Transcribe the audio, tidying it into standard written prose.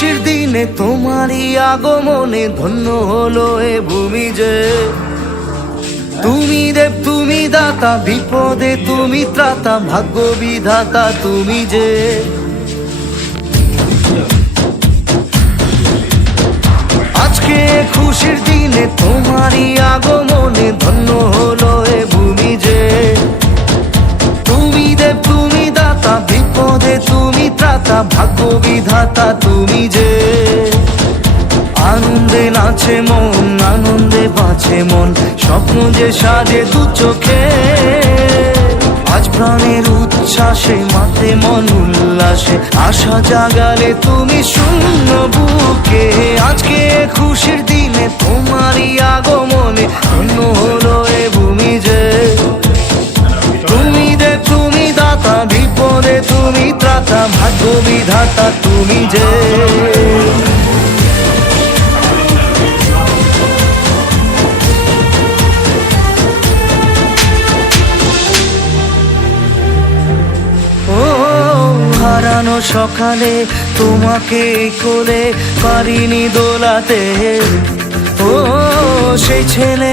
খুশির দিনে তোমারই আগমনে ধন্য হলো এ ভূমি যে। তুমি দেব তুমি দাতা, বিপদে তুমি ত্রাতা, ভাগ্য বিধাতা তুমি যে। আজকে খুশির দিনে তোমারই আগমনে ধন্য হলো এ ভূমি যে। তুমি দেব তুমি দাতা, বিপদে তুমি ত্রাতা, ভাগ্য বিধাতা তুমি যে। আনন্দে নাচে মন, আনন্দে বাঁচে মন, স্বপ্ন যে সাজে দু চোখে। আজ প্রাণের উচ্ছ্বাসে মাতে মন উল্লাসে, আশা জাগালে তুমি শূন্য বুকে। আজকে খুশির দিনে তোমারই আগমনে ধন্য হলো এ ভূমি যে। তুমি দে তুমি দাতা, বিপদে তুমি ত্রাতা, ভাগ্য বিধাতা তুমি যে। হারানো সকালে তোমাকে কোলে পারিনি দোলাতে, ও সেই ছেলে